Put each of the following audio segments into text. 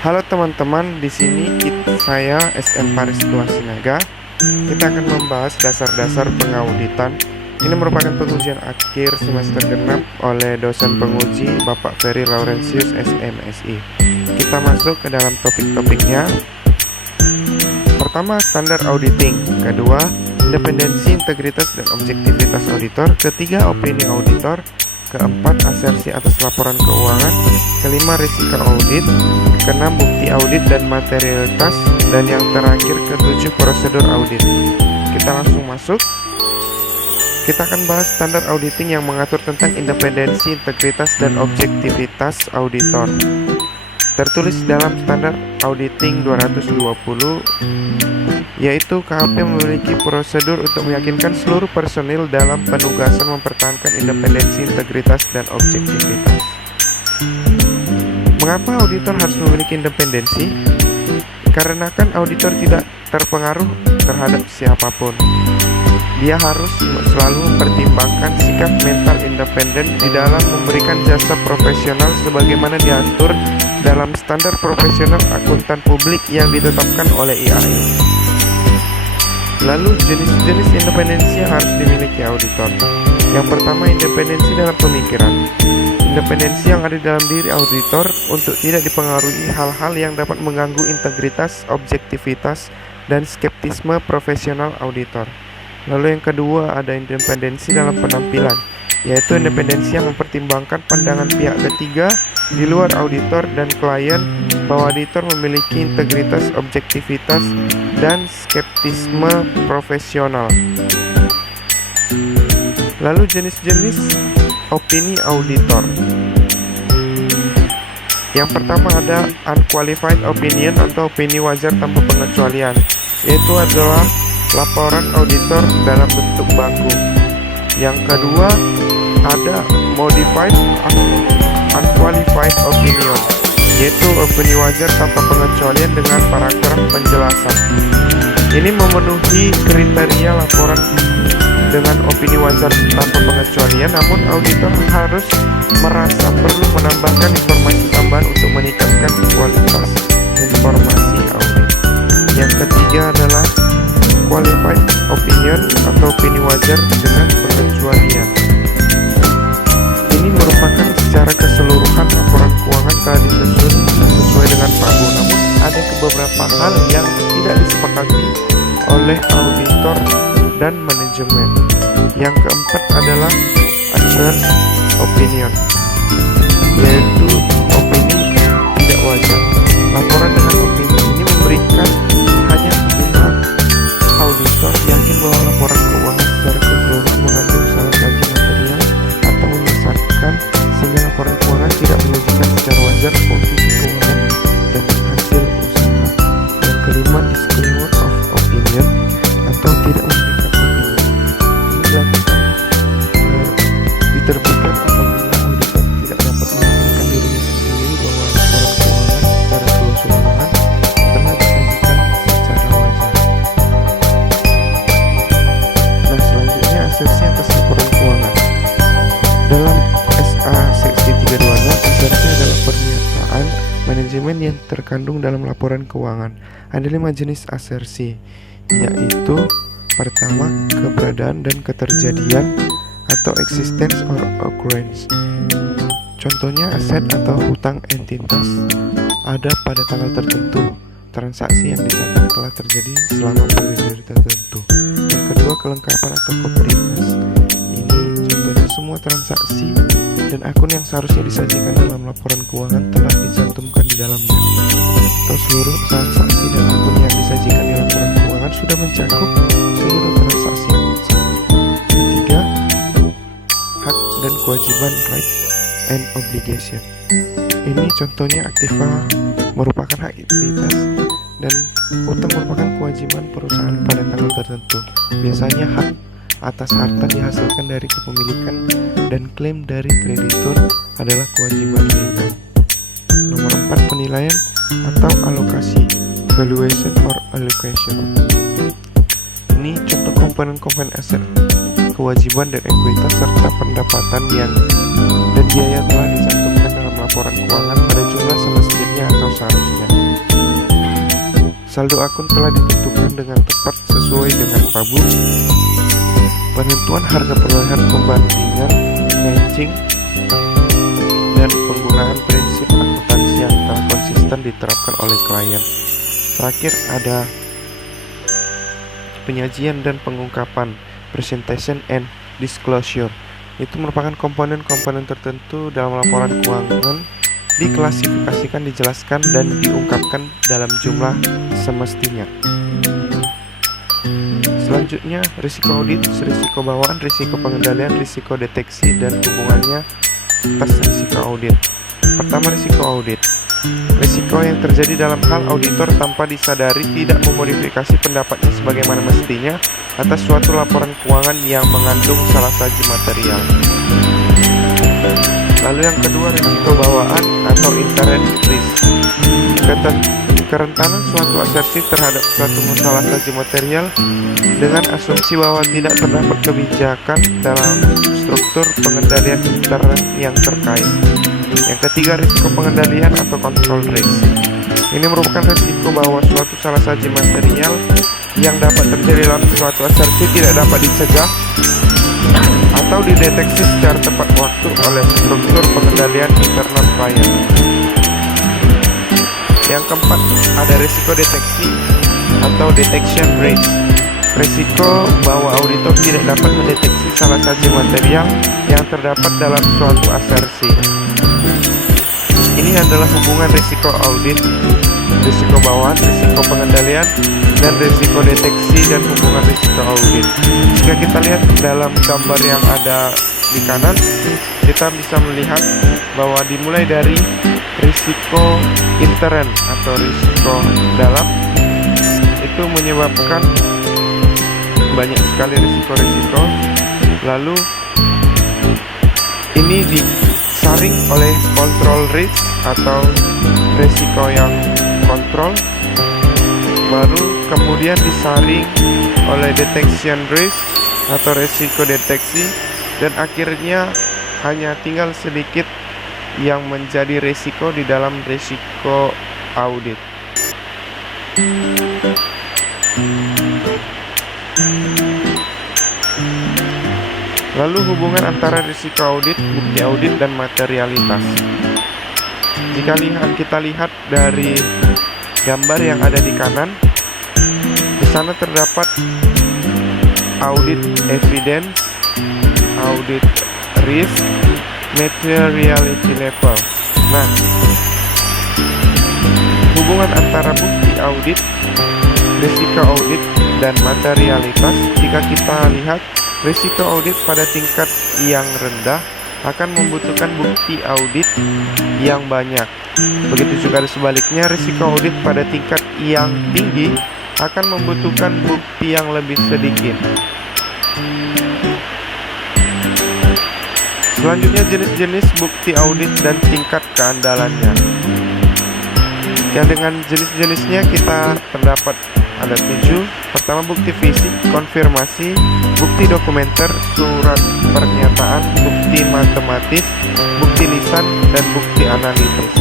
Halo teman-teman, di sini saya SN Paris Tua Sinaga. Kita akan membahas dasar-dasar pengauditan. Ini merupakan pengujian akhir semester genap oleh dosen penguji Bapak Ferry Laurentius SMSI. Kita masuk ke dalam topik-topiknya. Pertama, standar auditing. Kedua, independensi, integritas, dan objektivitas auditor. Ketiga, opini auditor. Keempat, asersi atas laporan keuangan. Kelima, risiko audit. Keenam, bukti audit dan materialitas. Dan yang terakhir, ketujuh, prosedur audit. Kita langsung masuk. Kita akan bahas standar auditing yang mengatur tentang independensi, integritas, dan objektivitas auditor. Tertulis dalam standar auditing 220, yaitu KHP memiliki prosedur untuk meyakinkan seluruh personil dalam penugasan mempertahankan independensi, integritas, dan objektivitas. Mengapa auditor harus memiliki independensi? Karena kan auditor tidak terpengaruh terhadap siapapun. Dia harus selalu mempertimbangkan sikap mental independen di dalam memberikan jasa profesional sebagaimana diatur dalam standar profesional akuntan publik yang ditetapkan oleh IAI. Lalu jenis-jenis independensi yang harus dimiliki auditor. Yang pertama, independensi dalam pemikiran. Independensi yang ada dalam diri auditor untuk tidak dipengaruhi hal-hal yang dapat mengganggu integritas, objektivitas, dan skeptisme profesional auditor. Lalu yang kedua, ada independensi dalam penampilan, yaitu independensi yang mempertimbangkan pandangan pihak ketiga di luar auditor dan klien bahwa auditor memiliki integritas, objektivitas, dan skeptisme profesional. Lalu jenis-jenis opini auditor. Yang pertama ada unqualified opinion atau opini wajar tanpa pengecualian, yaitu adalah laporan auditor dalam bentuk baku. Yang kedua ada modified unqualified opinion, yaitu opini wajar tanpa pengecualian dengan paragraf penjelasan. Ini memenuhi kriteria laporan dengan opini wajar tanpa pengecualian, namun auditor harus merasa perlu menambahkan informasi tambahan untuk meningkatkan kualitas informasi audit. Yang ketiga adalah qualified opinion atau opini wajar dengan pengecualian. Ini merupakan secara keseluruhan laporan keuangan telah disusun sesuai dengan pagu, namun ada beberapa hal yang tidak disepakati oleh auditor dan manajemen. Yang keempat adalah adverse opinion, yaitu opini tidak wajar. Laporan dengan opini ini memberikan hanya pihak auditor yakin bahwa laporan keuangan secara keseluruhan mengandung salah satu material atau menyesatkan, sehingga laporan keuangan tidak menunjukkan secara wajar posisi keuangan dan hasil usaha. Yang kelima, disclaimer of opinion atau tidak memberikan opini. Ini dilakukan diterbitkan apabila auditor tidak dapat meyakinkan dirinya sendiri bahwa laporan keuangan secara keseluruhan telah disajikan secara wajar. Nah, selanjutnya asersi atas laporan keuangan. Dalam SA seksi 326, asersi adalah pernyataan manajemen yang terkandung dalam laporan keuangan. Ada 5 jenis asersi, yaitu pertama, keberadaan dan keterjadian atau existence or occurrence. Contohnya, aset atau hutang entitas ada pada tanggal tertentu. Transaksi yang dicatat telah terjadi selama periode tertentu. Yang kedua, kelengkapan atau completeness. Ini contohnya semua transaksi dan akun yang seharusnya disajikan dalam laporan keuangan telah dicantumkan di dalamnya, atau seluruh transaksi dan akun yang disajikan di laporan keuangan sudah mencakup seluruh transaksi yang dicatat. Ketiga, hak dan kewajiban, right and obligation. Ini contohnya aktiva merupakan hak entitas dan utang merupakan kewajiban perusahaan pada tanggal tertentu. Biasanya hak atas harta dihasilkan dari kepemilikan dan klaim dari kreditur adalah kewajiban legal. Nomor 4, penilaian atau alokasi, valuation or allocation. Ini contoh komponen-komponen aset, kewajiban dan ekuitas serta pendapatan yang dan biaya telah dicantumkan dalam laporan keuangan pada jumlah semestinya atau seharusnya. Saldo akun telah ditentukan dengan tepat sesuai dengan PABU. Penentuan harga perolehan pembandingan, matching, dan penggunaan prinsip akuntansi yang telah konsisten diterapkan oleh klien. Terakhir ada penyajian dan pengungkapan, presentation and disclosure. Itu merupakan komponen-komponen tertentu dalam laporan keuangan, diklasifikasikan, dijelaskan, dan diungkapkan dalam jumlah semestinya. Selanjutnya, risiko audit, risiko bawaan, risiko pengendalian, risiko deteksi, dan hubungannya atas risiko audit. Pertama, risiko audit. Risiko yang terjadi dalam hal auditor tanpa disadari tidak memodifikasi pendapatnya sebagaimana mestinya atas suatu laporan keuangan yang mengandung salah saji material. Lalu yang kedua, risiko bawaan atau inherent risk. Kerentanan suatu asersi terhadap suatu salah saji material dengan asumsi bahwa tidak terdapat kebijakan dalam struktur pengendalian intern yang terkait. Yang ketiga, risiko pengendalian atau control risk. Ini merupakan risiko bahwa suatu salah saji material yang dapat terjadi dalam suatu asersi tidak dapat dicegah atau dideteksi secara tepat waktu oleh struktur pengendalian internal klien. Yang keempat, ada risiko deteksi atau detection risk. Risiko bahwa auditor tidak dapat mendeteksi salah saji material yang terdapat dalam suatu asersi. Ini adalah hubungan risiko audit, risiko bawaan, risiko pengendalian, dan risiko deteksi dan hubungan risiko audit. Jika kita lihat dalam gambar yang ada di kanan, kita bisa melihat bahwa dimulai dari risiko intern atau risiko dalam, itu menyebabkan banyak sekali risiko-risiko. Lalu ini disaring oleh control risk atau risiko yang kontrol, baru kemudian disaring oleh detection risk atau risiko deteksi, dan akhirnya hanya tinggal sedikit yang menjadi risiko di dalam risiko audit. Lalu hubungan antara risiko audit, bukti audit, dan materialitas. Jika kita lihat dari gambar yang ada di kanan, di sana terdapat audit evidence, audit risk, materiality level. Nah, hubungan antara bukti audit, risiko audit, dan materialitas, jika kita lihat, risiko audit pada tingkat yang rendah akan membutuhkan bukti audit yang banyak. Begitu juga sebaliknya, risiko audit pada tingkat yang tinggi akan membutuhkan bukti yang lebih sedikit. Selanjutnya, jenis-jenis bukti audit dan tingkat keandalannya. Yang dengan jenis-jenisnya kita terdapat ada 7. Pertama, bukti fisik, konfirmasi, bukti dokumenter, surat pernyataan, bukti matematis, bukti lisan, dan bukti analitis.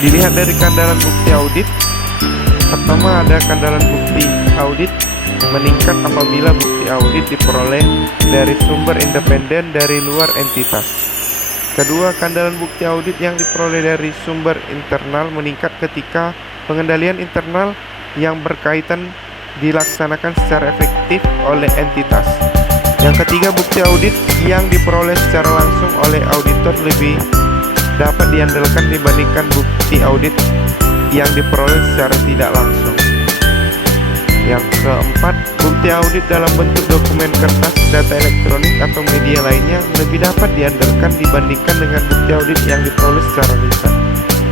Dilihat dari keandalan bukti audit, pertama ada keandalan bukti audit meningkat apabila bukti audit diperoleh dari sumber independen dari luar entitas. Kedua, keandalan bukti audit yang diperoleh dari sumber internal meningkat ketika pengendalian internal yang berkaitan dilaksanakan secara efektif oleh entitas. Yang ketiga, bukti audit yang diperoleh secara langsung oleh auditor lebih dapat diandalkan dibandingkan bukti audit yang diperoleh secara tidak langsung. Yang keempat, bukti audit dalam bentuk dokumen kertas, data elektronik, atau media lainnya lebih dapat diandalkan dibandingkan dengan bukti audit yang diperoleh secara lisan.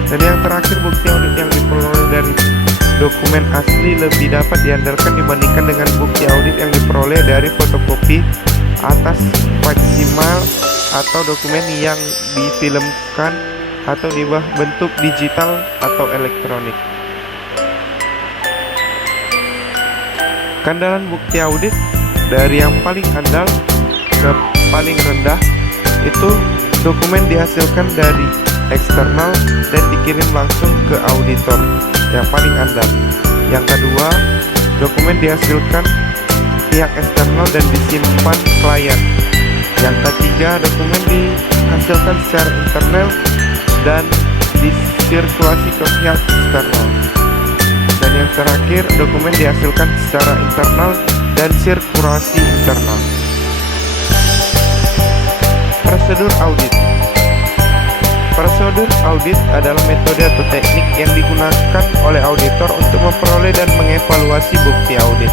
Dan yang terakhir, bukti audit yang diperoleh dari dokumen asli lebih dapat diandalkan dibandingkan dengan bukti audit yang diperoleh dari fotokopi atas faksimal atau dokumen yang difilmkan atau di bentuk digital atau elektronik. Keandalan bukti audit dari yang paling andal ke paling rendah, itu dokumen dihasilkan dari eksternal dan dikirim langsung ke auditor yang paling andal. Yang kedua, dokumen dihasilkan pihak eksternal dan disimpan klien. Yang ketiga, dokumen dihasilkan secara internal dan disirkulasi ke pihak eksternal. Dan yang terakhir, dokumen dihasilkan secara internal dan sirkulasi internal. Prosedur audit. Prosedur audit adalah metode atau teknik yang digunakan oleh auditor untuk memperoleh dan mengevaluasi bukti audit.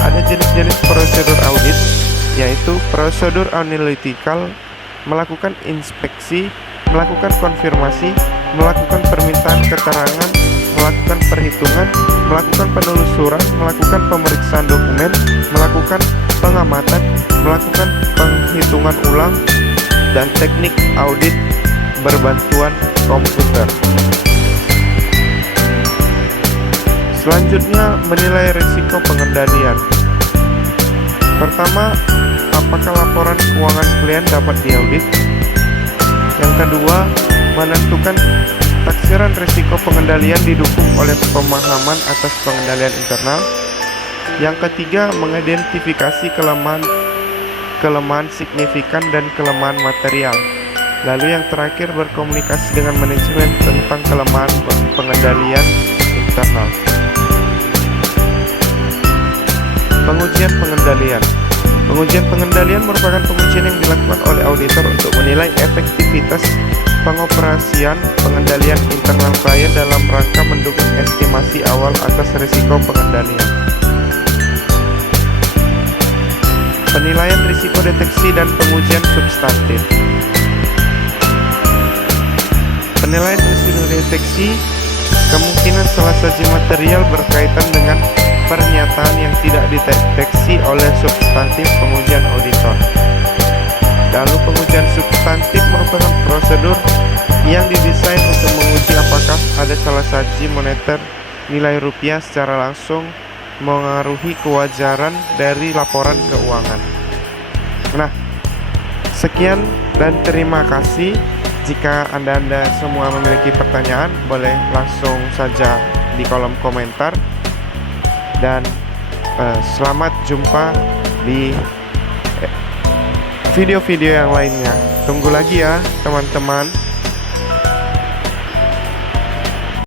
Ada jenis-jenis prosedur audit, yaitu prosedur analytical, melakukan inspeksi, melakukan konfirmasi, melakukan permintaan keterangan, melakukan perhitungan, melakukan penelusuran, melakukan pemeriksaan dokumen, melakukan pengamatan, melakukan penghitungan ulang, dan teknik audit berbantuan komputer. Selanjutnya, menilai risiko pengendalian. Pertama, apakah laporan keuangan klien dapat diaudit? Yang kedua, menentukan taksiran risiko pengendalian didukung oleh pemahaman atas pengendalian internal. Yang ketiga, mengidentifikasi kelemahan signifikan dan kelemahan material. Lalu yang terakhir, berkomunikasi dengan manajemen tentang kelemahan pengendalian internal. Pengujian pengendalian. Pengujian pengendalian merupakan pengujian yang dilakukan oleh auditor untuk menilai efektivitas pengoperasian pengendalian internal klien dalam rangka mendukung estimasi awal atas risiko pengendalian. Penilaian risiko deteksi dan pengujian substantif. Penilaian risiko deteksi kemungkinan salah satu material berkaitan dengan pernyataan yang tidak dideteksi oleh substantif pengujian auditor. Lalu pengujian substantif merupakan prosedur yang didesain untuk menguji apakah ada salah saji moneter nilai rupiah secara langsung mengaruhi kewajaran dari laporan keuangan. Nah, sekian dan terima kasih. Jika Anda semua memiliki pertanyaan, boleh langsung saja di kolom komentar. Dan selamat jumpa di video-video yang lainnya. Tunggu lagi ya teman-teman.